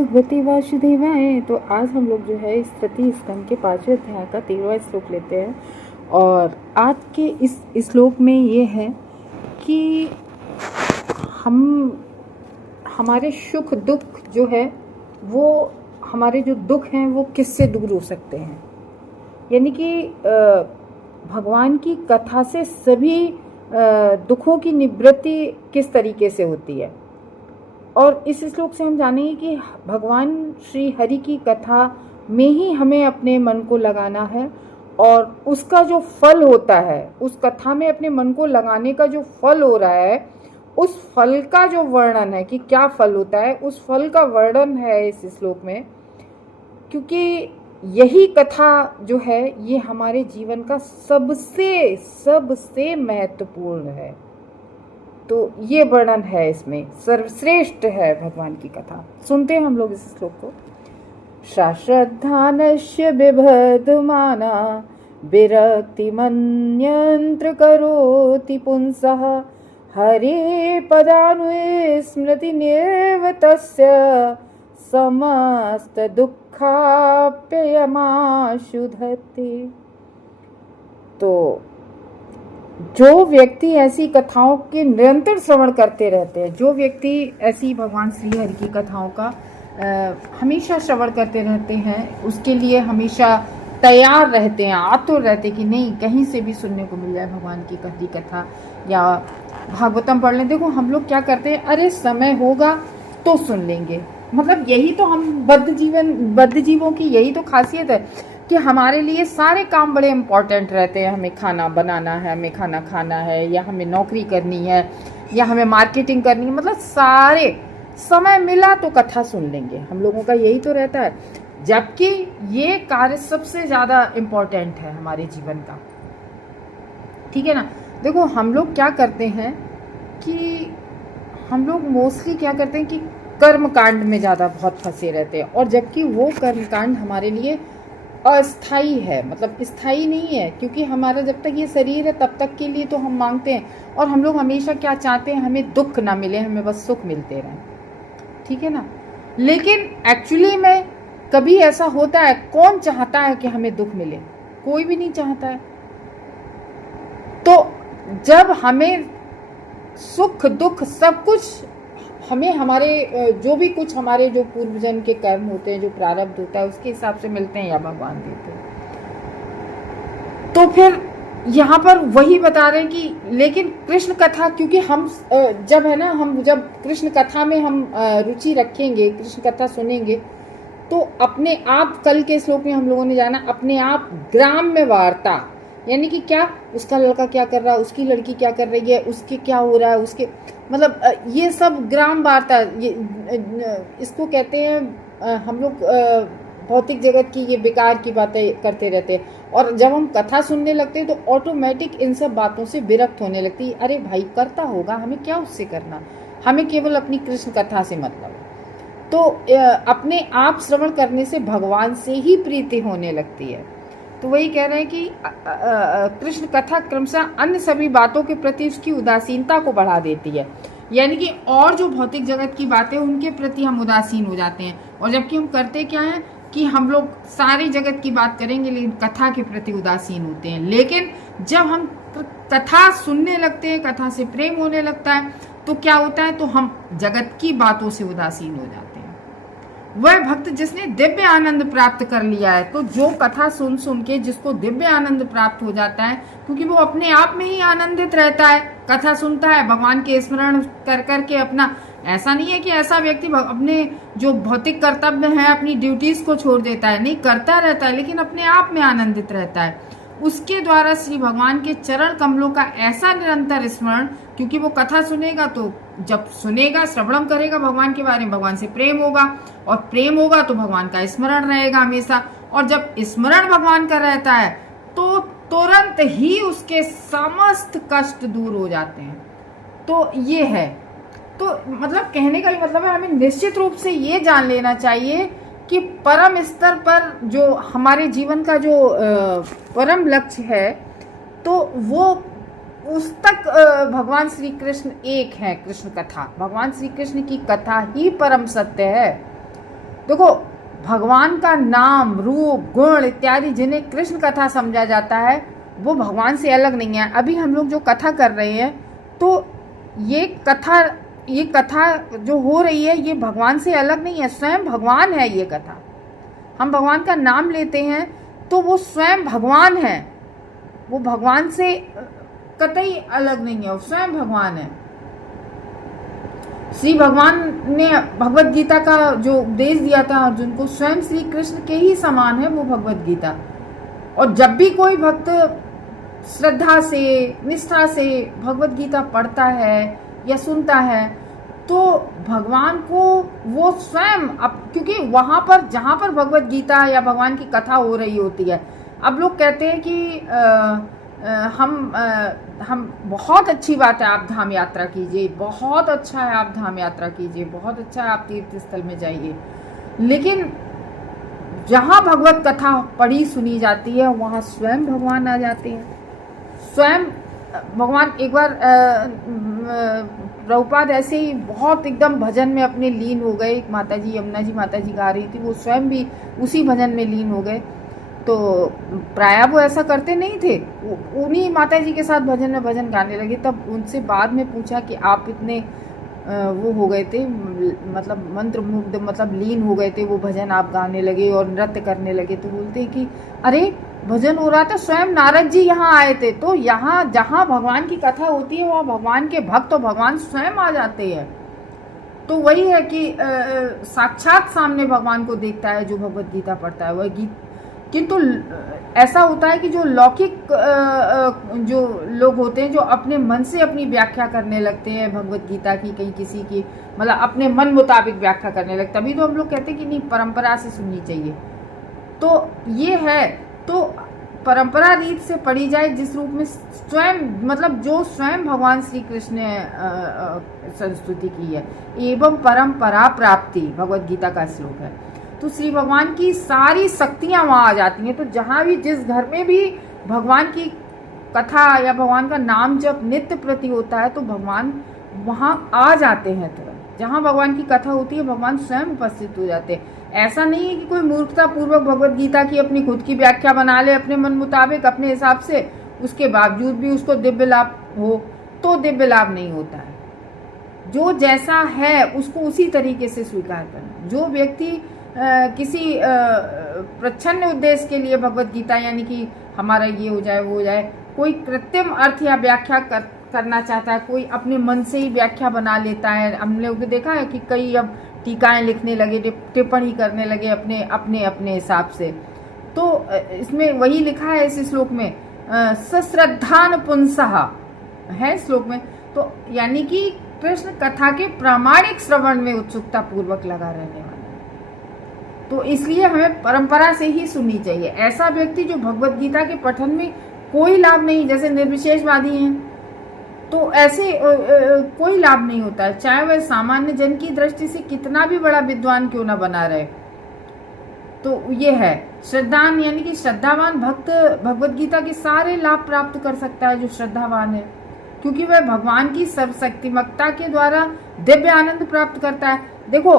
भगवते वासुदेवाय। तो आज हम लोग जो है इस तृतीय स्कंद के 5वें अध्याय का 13वां श्लोक लेते हैं। और आज के इस श्लोक में ये है कि हमारे सुख दुख जो है वो हमारे जो दुख हैं वो किससे दूर हो सकते हैं। यानी कि भगवान की कथा से सभी दुखों की निवृत्ति किस तरीके से होती है। और इस श्लोक से हम जानेंगे कि भगवान श्री हरि की कथा में ही हमें अपने मन को लगाना है और उसका जो फल होता है, उस कथा में अपने मन को लगाने का जो फल हो रहा है, उस फल का जो वर्णन है कि क्या फल होता है, उस फल का वर्णन है इस श्लोक में। क्योंकि यही कथा जो है ये हमारे जीवन का सबसे महत्वपूर्ण है। तो ये वर्णन है इसमें, सर्वश्रेष्ठ है भगवान की कथा। सुनते हैं हम लोग इस श्लोक को। श्रद्धानस्य बिभदमाना विरक्ति मन्यंत्र करोति पुंसः हरे पदानुस्मृति निर्वतस्य समस्त दुःखाप्ययमाशुधते। तो जो व्यक्ति ऐसी कथाओं के निरंतर श्रवण करते रहते हैं, जो व्यक्ति ऐसी भगवान श्री हरि की कथाओं का हमेशा श्रवण करते रहते हैं, उसके लिए हमेशा तैयार रहते हैं, आतुर रहते हैं कि नहीं कहीं से भी सुनने को मिल जाए भगवान की हरि कथा या भागवतम पढ़ लें। देखो हम लोग क्या करते हैं, अरे समय होगा तो सुन लेंगे। मतलब यही तो हम बद्ध जीवों की यही तो खासियत है कि हमारे लिए सारे काम बड़े इम्पोर्टेंट रहते हैं। हमें खाना बनाना है, हमें खाना खाना है, या हमें नौकरी करनी है, या हमें मार्केटिंग करनी है। मतलब सारे समय मिला तो कथा सुन लेंगे, हम लोगों का यही तो रहता है। जबकि ये कार्य सबसे ज़्यादा इम्पोर्टेंट है हमारे जीवन का, ठीक है ना। देखो हम लोग क्या करते हैं कि हम लोग मोस्टली क्या करते हैं कि कर्म कांड में ज़्यादा बहुत फंसे रहते हैं, और जबकि वो कर्म कांड हमारे लिए अस्थाई है, मतलब स्थाई नहीं है। क्योंकि हमारा जब तक ये शरीर है तब तक के लिए तो हम मांगते हैं, और हम लोग हमेशा क्या चाहते हैं, हमें दुख ना मिले, हमें बस सुख मिलते रहें, ठीक है ना। लेकिन एक्चुअली में कभी ऐसा होता है, कौन चाहता है कि हमें दुख मिले? कोई भी नहीं चाहता है। तो जब हमें सुख दुख सब कुछ हमें हमारे जो भी कुछ हमारे जो पूर्वजन्म के कर्म होते हैं, जो प्रारब्ध होता है, उसके हिसाब से मिलते हैं या भगवान देते हैं। तो फिर यहाँ पर वही बता रहे हैं कि लेकिन कृष्ण कथा, क्योंकि हम जब है ना, हम जब कृष्ण कथा में हम रुचि रखेंगे, कृष्ण कथा सुनेंगे, तो अपने आप, कल के श्लोक में हम लोगों ने जाना, अपने आप ग्राम में वार्ता, यानी कि क्या, उसका लड़का क्या कर रहा है, उसकी लड़की क्या कर रही है, उसके क्या हो रहा है, उसके मतलब ये सब ग्राम वार्ता, ये इसको कहते हैं हम लोग भौतिक जगत की ये बेकार की बातें करते रहते हैं। और जब हम कथा सुनने लगते हैं तो ऑटोमेटिक इन सब बातों से विरक्त होने लगती है। अरे भाई करता होगा, हमें क्या उससे करना, हमें केवल अपनी कृष्ण कथा से मतलब। तो अपने आप श्रवण करने से भगवान से ही प्रीति होने लगती है। तो वही कह रहे हैं कि कृष्ण कथा क्रमशः अन्य सभी बातों के प्रति उसकी उदासीनता को बढ़ा देती है। यानी कि और जो भौतिक जगत की बातें उनके प्रति हम उदासीन हो जाते हैं, और जबकि हम करते क्या हैं कि हम लोग सारी जगत की बात करेंगे लेकिन कथा के प्रति उदासीन होते हैं। लेकिन जब हम कथा सुनने लगते हैं, कथा से प्रेम होने लगता है, तो क्या होता है, तो हम जगत की बातों से उदासीन हो जाते हैं। वह भक्त जिसने दिव्य आनंद प्राप्त कर लिया है, तो जो कथा सुन सुन के जिसको दिव्य आनंद प्राप्त हो जाता है, क्योंकि वो अपने आप में ही आनंदित रहता है, कथा सुनता है, भगवान के स्मरण कर करके अपना, ऐसा नहीं है कि ऐसा व्यक्ति अपने जो भौतिक कर्तव्य है, अपनी ड्यूटीज को छोड़ देता है, नहीं, करता रहता है, लेकिन अपने आप में आनंदित रहता है। उसके द्वारा श्री भगवान के चरण कमलों का ऐसा निरंतर स्मरण, क्योंकि वो कथा सुनेगा, तो जब सुनेगा, श्रवणम करेगा भगवान के बारे में, भगवान से प्रेम होगा, और प्रेम होगा तो भगवान का स्मरण रहेगा हमेशा। और जब स्मरण भगवान का रहता है तो तुरंत ही उसके समस्त कष्ट दूर हो जाते हैं। तो ये है, तो मतलब कहने का ही मतलब है, हमें निश्चित रूप से ये जान लेना चाहिए कि परम स्तर पर जो हमारे जीवन का जो परम लक्ष्य है, तो वो उस तक भगवान श्री कृष्ण एक है। कृष्ण कथा, भगवान श्री कृष्ण की कथा ही परम सत्य है। देखो, भगवान का नाम, रूप, गुण इत्यादि जिन्हें कृष्ण कथा समझा जाता है वो भगवान से अलग नहीं है। अभी हम लोग जो कथा कर रहे हैं, तो ये कथा जो हो रही है ये भगवान से अलग नहीं है, स्वयं भगवान है ये कथा। हम भगवान का नाम लेते हैं तो वो स्वयं भगवान है, वो भगवान से कतई अलग नहीं है, वो स्वयं भगवान है। श्री भगवान ने भगवत गीता का जो उपदेश दिया था अर्जुन को, स्वयं श्री कृष्ण के ही समान है वो भगवत गीता। और जब भी कोई भक्त श्रद्धा से, निष्ठा से भगवत गीता पढ़ता है या सुनता है, तो भगवान को वो स्वयं, अब क्योंकि वहां पर जहां पर भगवत गीता या भगवान की कथा हो रही होती है, अब लोग कहते हैं कि हम बहुत अच्छी बात है आप धाम यात्रा कीजिए, बहुत अच्छा है आप धाम यात्रा कीजिए, बहुत अच्छा है आप तीर्थ स्थल में जाइए, लेकिन जहां भगवत कथा पढ़ी सुनी जाती है वहां स्वयं भगवान आ जाते हैं। स्वयं भगवान, एक बार प्रभुपाद ऐसे ही बहुत एकदम भजन में अपने लीन हो गए। एक माता जी, यमुना जी माता जी गा रही थी, वो स्वयं भी उसी भजन में लीन हो गए। तो प्राय वो ऐसा करते नहीं थे, उन्हीं माता जी के साथ भजन में भजन गाने लगे। तब उनसे बाद में पूछा कि आप इतने वो हो गए थे, मतलब मंत्र मुग्ध, मतलब लीन हो गए थे, वो भजन आप गाने लगे और नृत्य करने लगे। तो बोलते हैं कि अरे भजन हो रहा था, स्वयं नारद जी यहाँ आए थे। तो यहाँ जहाँ भगवान की कथा होती है वहाँ भगवान के भक्त और भगवान स्वयं आ जाते हैं। तो वही है कि साक्षात सामने भगवान को देखता है जो भगवत गीता पढ़ता है, वह गीत। किंतु ऐसा होता है कि जो लौकिक जो लोग होते हैं, जो अपने मन से अपनी व्याख्या करने लगते हैं भगवत गीता की, कहीं किसी की, मतलब अपने मन मुताबिक व्याख्या करने लगते, तभी तो हम लोग कहते हैं कि नहीं, परंपरा से सुननी चाहिए। तो ये है, तो परंपरा रीत से पढ़ी जाए जिस रूप में स्वयं, मतलब जो स्वयं भगवान श्री कृष्ण ने संस्तुति की है। एवं परंपरा प्राप्ति भगवत गीता का श्लोक है। तो श्री भगवान की सारी शक्तियां वहां आ जाती हैं। तो जहां भी, जिस घर में भी भगवान की कथा या भगवान का नाम जब नित्य प्रति होता है, तो भगवान वहां आ जाते हैं तुरंत। जहां भगवान की कथा होती है भगवान स्वयं उपस्थित हो जाते हैं। ऐसा नहीं है कि कोई मूर्खता पूर्वक भगवत गीता की अपनी खुद की व्याख्या बना ले अपने मन मुताबिक, अपने हिसाब से, उसके बावजूद भी उसको दिव्य लाभ हो, तो दिव्य लाभ नहीं होता है। जो जैसा है उसको उसी तरीके से स्वीकार करना। जो व्यक्ति किसी प्रच्छन्न उद्देश्य के लिए भगवत गीता, यानी कि हमारा ये हो जाए वो हो जाए, कोई कृत्रिम अर्थ या व्याख्या करना चाहता है, कोई अपने मन से ही व्याख्या बना लेता है। हमने लोग देखा है कि कई अब टीकाएं लिखने लगे, टिप्पणी करने लगे अपने अपने अपने हिसाब से। तो इसमें वही लिखा है इस श्लोक में, सश्रद्धान पुंसः है श्लोक में। तो यानी कि कृष्ण कथा के प्रामाणिक श्रवण में उत्सुकता पूर्वक लगा रहने वाला। तो इसलिए हमें परंपरा से ही सुननी चाहिए। ऐसा व्यक्ति जो भगवत गीता के पठन में कोई लाभ नहीं, जैसे निर्विशेषवादी हैं, तो ऐसे कोई लाभ नहीं होता है, चाहे वह सामान्य जन की दृष्टि से कितना भी बड़ा विद्वान क्यों ना बना रहे। तो ये है श्रद्धान, यानी कि श्रद्धावान भक्त भगवत गीता के सारे लाभ प्राप्त कर सकता है जो श्रद्धावान है, क्योंकि वह भगवान की सर्वशक्तिमत्ता के द्वारा दिव्य आनंद प्राप्त करता है। देखो,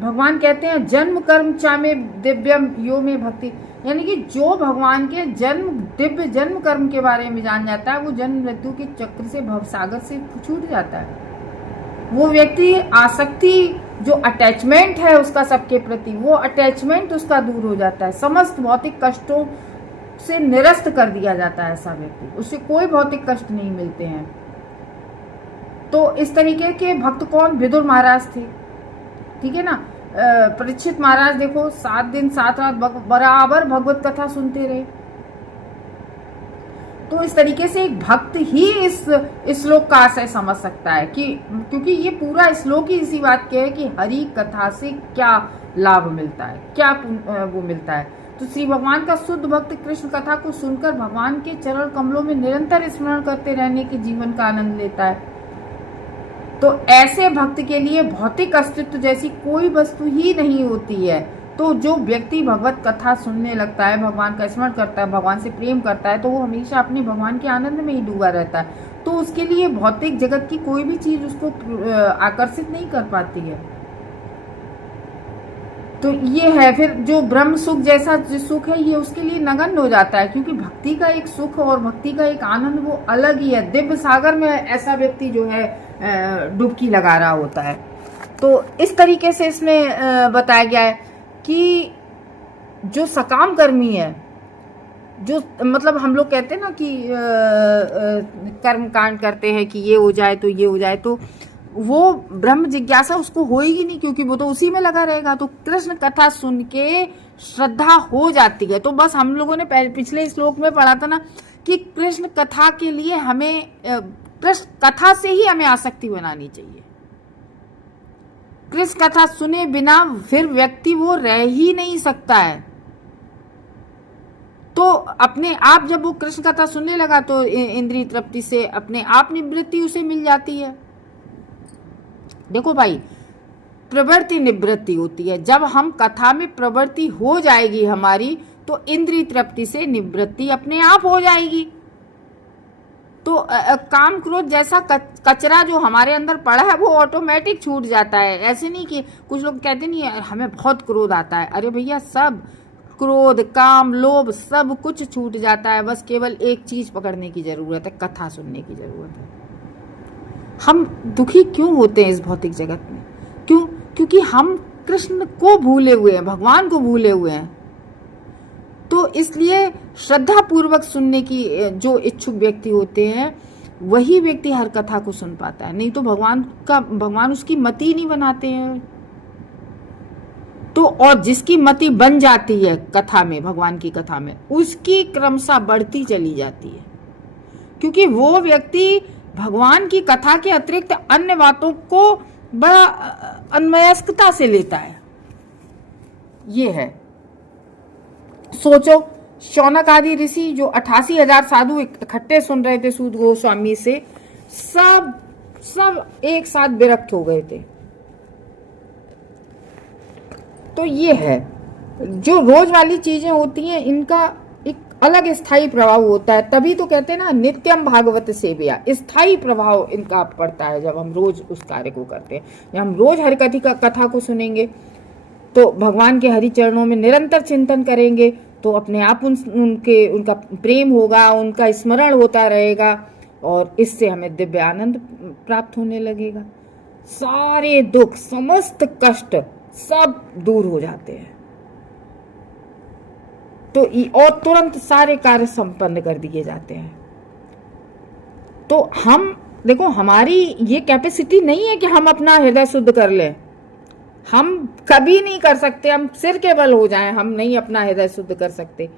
भगवान कहते हैं जन्म कर्म चामे दिव्यम यो में भक्ति, यानी कि जो भगवान के दिव्य जन्म कर्म के बारे में जान जाता है, वो जन्म मृत्यु के चक्र से, भवसागर से छूट जाता है। वो व्यक्ति आसक्ति, जो अटैचमेंट है उसका सबके प्रति, वो अटैचमेंट उसका दूर हो जाता है। समस्त भौतिक कष्टों से निरस्त कर दिया जाता है ऐसा व्यक्ति, उससे कोई भौतिक कष्ट नहीं मिलते हैं। तो इस तरीके के भक्त कौन? विदुर महाराज थे, ठीक है ना। परीक्षित महाराज देखो 7 दिन 7 रात बराबर भगवत कथा सुनते रहे। तो इस तरीके से एक भक्त ही इस श्लोक का आशय समझ सकता है कि, क्योंकि ये पूरा श्लोक ही इसी बात के है कि हरि कथा से क्या लाभ मिलता है, क्या वो मिलता है। तो श्री भगवान का शुद्ध भक्त कृष्ण कथा को सुनकर भगवान के चरण कमलों में निरंतर स्मरण करते रहने के जीवन का आनंद लेता है। तो ऐसे भक्त के लिए भौतिक अस्तित्व जैसी कोई वस्तु ही नहीं होती है। तो जो व्यक्ति भगवत कथा सुनने लगता है, भगवान का स्मरण करता है, भगवान से प्रेम करता है, तो वो हमेशा अपने भगवान के आनंद में ही डूबा रहता है। तो उसके लिए भौतिक जगत की कोई भी चीज उसको आकर्षित नहीं कर पाती है। तो ये है, फिर जो ब्रह्म सुख जैसा जो सुख है ये उसके लिए नगण्य हो जाता है, क्योंकि भक्ति का एक सुख और भक्ति का एक आनंद वो अलग ही है। दिव्य सागर में ऐसा व्यक्ति जो है डुबकी लगा रहा होता है। तो इस तरीके से इसमें बताया गया है कि जो सकाम कर्मी है, जो मतलब हम लोग कहते हैं ना कि कर्म कांड करते हैं कि ये हो जाए तो ये हो जाए, तो वो ब्रह्म जिज्ञासा उसको होएगी नहीं, क्योंकि वो तो उसी में लगा रहेगा। तो कृष्ण कथा सुन के श्रद्धा हो जाती है। तो बस हम लोगों ने पिछले श्लोक में पढ़ा था ना कि कृष्ण कथा के लिए हमें कृष्ण कथा से ही हमें आसक्ति बनानी चाहिए। कृष्ण कथा सुने बिना फिर व्यक्ति वो रह ही नहीं सकता है। तो अपने आप जब वो कृष्ण कथा सुनने लगा तो इंद्रिय तृप्ति से अपने आप निवृत्ति उसे मिल जाती है। देखो भाई, प्रवृत्ति निवृत्ति होती है। जब हम कथा में प्रवृत्ति हो जाएगी हमारी, तो इंद्रिय तृप्ति से निवृत्ति अपने आप हो जाएगी। तो काम क्रोध जैसा कचरा जो हमारे अंदर पड़ा है वो ऑटोमेटिक छूट जाता है। ऐसे नहीं कि कुछ लोग कहते नहीं है हमें बहुत क्रोध आता है। अरे भैया, सब क्रोध, काम, लोभ सब कुछ छूट जाता है। बस केवल एक चीज पकड़ने की जरूरत है, कथा सुनने की जरूरत है। हम दुखी क्यों होते हैं इस भौतिक जगत में? क्यों? क्योंकि हम कृष्ण को भूले हुए हैं, भगवान को भूले हुए हैं। तो इसलिए श्रद्धा पूर्वक सुनने की जो इच्छुक व्यक्ति होते हैं वही व्यक्ति हर कथा को सुन पाता है। नहीं तो भगवान उसकी मति नहीं बनाते हैं। तो और जिसकी मति बन जाती है कथा में, भगवान की कथा में, उसकी क्रमशः बढ़ती चली जाती है, क्योंकि वो व्यक्ति भगवान की कथा के अतिरिक्त अन्य बातों को बड़ा अन्वयस्कता से लेता है। ये है। सोचो, शौनक आदि ऋषि जो 88,000 साधु इकट्ठे सुन रहे थे सूत गोस्वामी से, सब एक साथ विरक्त हो गए थे। तो ये है, जो रोज वाली चीजें होती हैं इनका एक अलग स्थायी प्रभाव होता है। तभी तो कहते हैं ना, नित्यम भागवत सेवया, स्थायी प्रभाव इनका पड़ता है जब हम रोज उस कार्य को करते हैं। जब हम रोज हरि कथा को सुनेंगे तो भगवान के हरि चरणों में निरंतर चिंतन करेंगे तो अपने आप उनका प्रेम होगा, उनका स्मरण होता रहेगा और इससे हमें दिव्य आनंद प्राप्त होने लगेगा। सारे दुख, समस्त कष्ट सब दूर हो जाते हैं। तो और तुरंत सारे कार्य संपन्न कर दिए जाते हैं। तो हम देखो, हमारी ये कैपेसिटी नहीं है कि हम अपना हृदय शुद्ध कर लें। हम कभी नहीं कर सकते, हम सिर के बल हो जाएं, हम नहीं अपना हृदय शुद्ध कर सकते।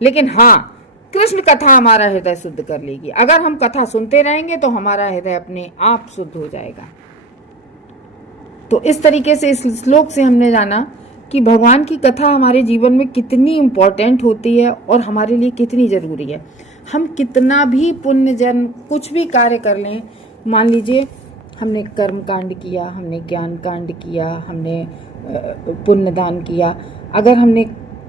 लेकिन हाँ, कृष्ण कथा हमारा हृदय शुद्ध कर लेगी। अगर हम कथा सुनते रहेंगे तो हमारा हृदय अपने आप शुद्ध हो जाएगा। तो इस तरीके से इस श्लोक से हमने जाना कि भगवान की कथा हमारे जीवन में कितनी इम्पोर्टेंट होती है और हमारे लिए कितनी जरूरी है। हम कितना भी पुण्य जन्म कुछ भी कार्य कर लें, मान लीजिए हमने कर्म कांड किया, हमने ज्ञान कांड किया, हमने पुण्य दान किया, अगर हमने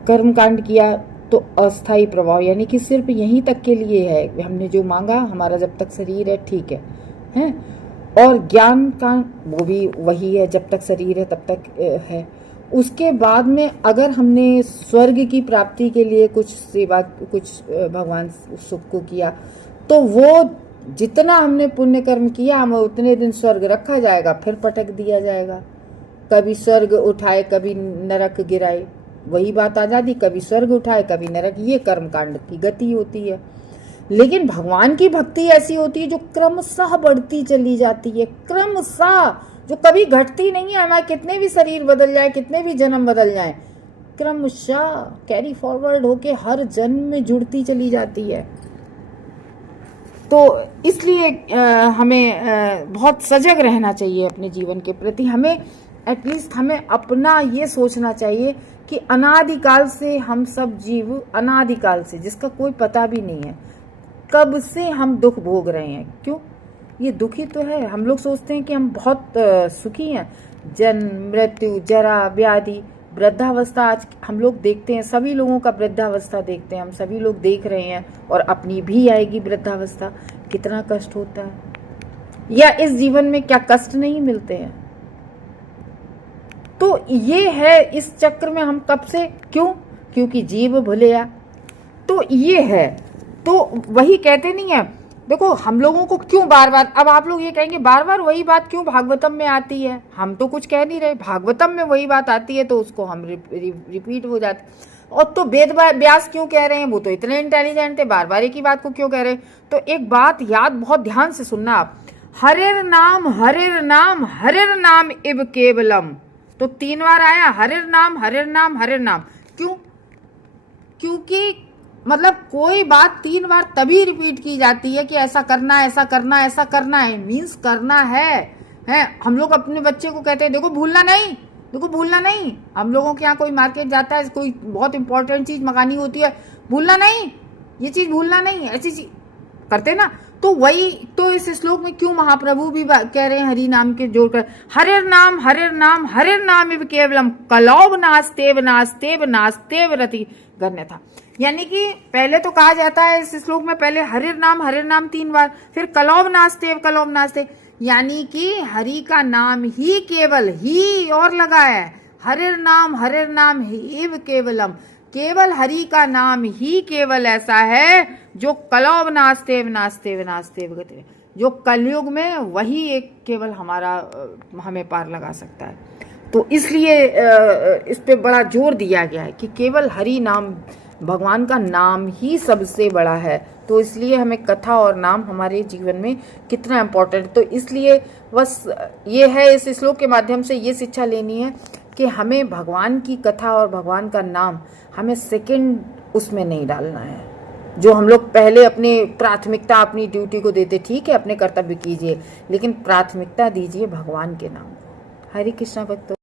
कर्म कांड किया तो अस्थायी प्रभाव, यानी कि सिर्फ यहीं तक के लिए है। हमने जो मांगा, हमारा जब तक शरीर है ठीक है। और ज्ञान का वो भी वही है, जब तक शरीर है तब तक है। उसके बाद में अगर हमने स्वर्ग की प्राप्ति के लिए कुछ सेवा, कुछ भगवान सुख को किया, तो वो जितना हमने पुण्य कर्म किया हमें उतने दिन स्वर्ग रखा जाएगा, फिर पटक दिया जाएगा। कभी स्वर्ग उठाए, कभी नरक गिराए, वही बात आ जाती, कभी स्वर्ग उठाए कभी नरक। ये कर्म कांड की गति होती है। लेकिन भगवान की भक्ति ऐसी होती है जो क्रमशः बढ़ती चली जाती है, क्रमशः, जो कभी घटती नहीं है। हमारे कितने भी शरीर बदल जाए, कितने भी जन्म बदल जाए, क्रमशः कैरी फॉरवर्ड होके हर जन्म में जुड़ती चली जाती है। तो इसलिए हमें बहुत सजग रहना चाहिए अपने जीवन के प्रति। हमें एटलीस्ट हमें अपना ये सोचना चाहिए कि अनादिकाल से हम सब जीव, अनादिकाल से, जिसका कोई पता भी नहीं है कब से हम दुख भोग रहे हैं। क्यों? ये दुखी तो है। हम लोग सोचते हैं कि हम बहुत सुखी हैं। जन्म, मृत्यु, जरा, व्याधि, वृद्धावस्था, आज हम लोग देखते हैं, सभी लोगों का वृद्धावस्था देखते हैं, हम सभी लोग देख रहे हैं, और अपनी भी आएगी वृद्धावस्था। कितना कष्ट होता है, या इस जीवन में क्या कष्ट नहीं मिलते हैं। तो ये है, इस चक्र में हम कब से, क्यों? क्योंकि जीव भुलया। तो ये है, तो वही कहते नहीं है, देखो हम लोगों को क्यों बार बार, अब आप लोग ये कहेंगे बार बार वही बात क्यों भागवतम में आती है? हम तो कुछ कह नहीं रहे, भागवतम में वही बात आती है तो उसको हम रिपीट हो जाते। और तो वेद व्यास क्यों कह रहे हैं? वो तो इतने इंटेलिजेंट है, बार बार एक ही बात को क्यों कह रहे हैं? तो एक बात याद, बहुत ध्यान से सुनना आप, हरिर नाम हरिर नाम हरिर नाम इव केवलम। तो 3 बार आया हरिर नाम हरिर नाम हरिर नाम। क्यों? क्योंकि मतलब कोई बात 3 बार तभी रिपीट की जाती है कि ऐसा करना है, ऐसा करना है, ऐसा करना है, मीन्स करना है। हम लोग अपने बच्चे को कहते हैं देखो भूलना नहीं, देखो भूलना नहीं। हम लोगों के यहाँ कोई मार्केट जाता है, कोई बहुत इंपॉर्टेंट चीज मंगानी होती है, भूलना नहीं, ये चीज भूलना नहीं, ऐसी चीज करते ना। तो वही तो इस श्लोक में क्यों महाप्रभु भी कह रहे हैं हरि नाम के जोड़कर, हरिर नाम हरिर नाम हरिर नाम इव केवलम कलौव नास्तेव नास्तेव नास्तेव रति गण्य था। यानी कि पहले तो कहा जाता है इस श्लोक में, पहले हरिर नाम 3 बार, फिर कलौव नास्तेव, यानी कि हरि का नाम ही केवल, ही और लगा है, हरिर नाम इव केवलम, केवल हरि का नाम ही केवल ऐसा है जो कलौव नास्तेव गति, जो कलयुग में वही एक केवल हमारा हमें पार लगा सकता है। तो इसलिए इस पे बड़ा जोर दिया गया है कि केवल हरि नाम, भगवान का नाम ही सबसे बड़ा है। तो इसलिए हमें कथा और नाम हमारे जीवन में कितना इम्पोर्टेंट, तो इसलिए बस ये है, इस श्लोक के माध्यम से ये शिक्षा लेनी है कि हमें भगवान की कथा और भगवान का नाम हमें सेकंड उसमें नहीं डालना है। जो हम लोग पहले अपने प्राथमिकता अपनी ड्यूटी को देते, ठीक है अपने कर्तव्य कीजिए, लेकिन प्राथमिकता दीजिए भगवान के नाम। हरे कृष्णा भक्तों।